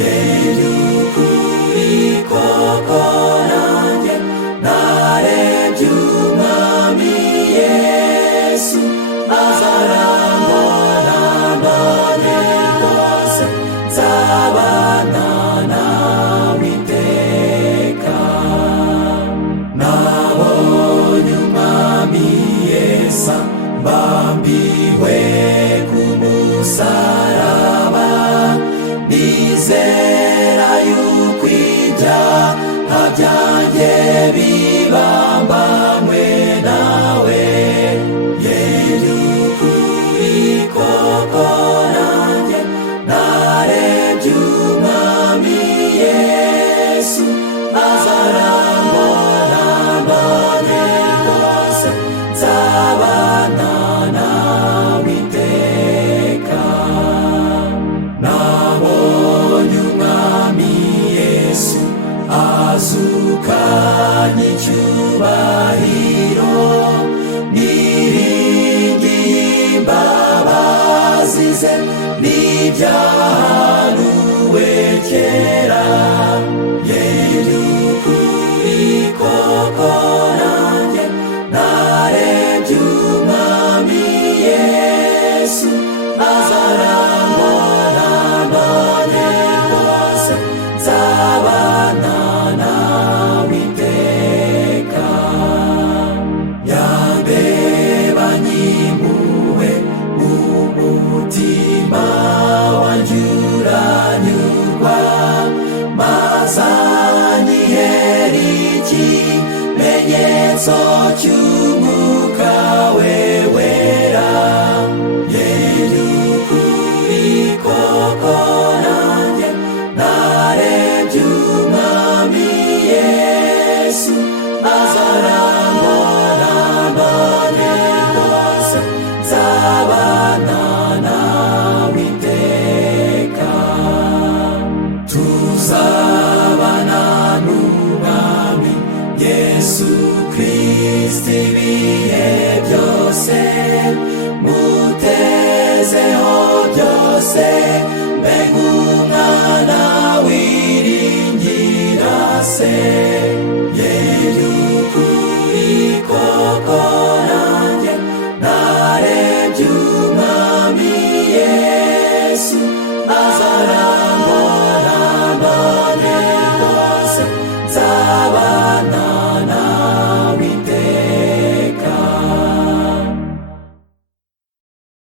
yeryukuri koko nanjye narebye umwami Yesu azarambona none rwose nzabana nawe iteka. Nabonye umwami Yesu mbambiwe ku musaraba, nizera yuko ibyaha byanjye bibambanywe nawe, yeryukuri koko nanjye narebye umwami Yesu azarambona none rwose nzabana nawe iteka. Nabonye umwami Yesu azukanye icyubahiro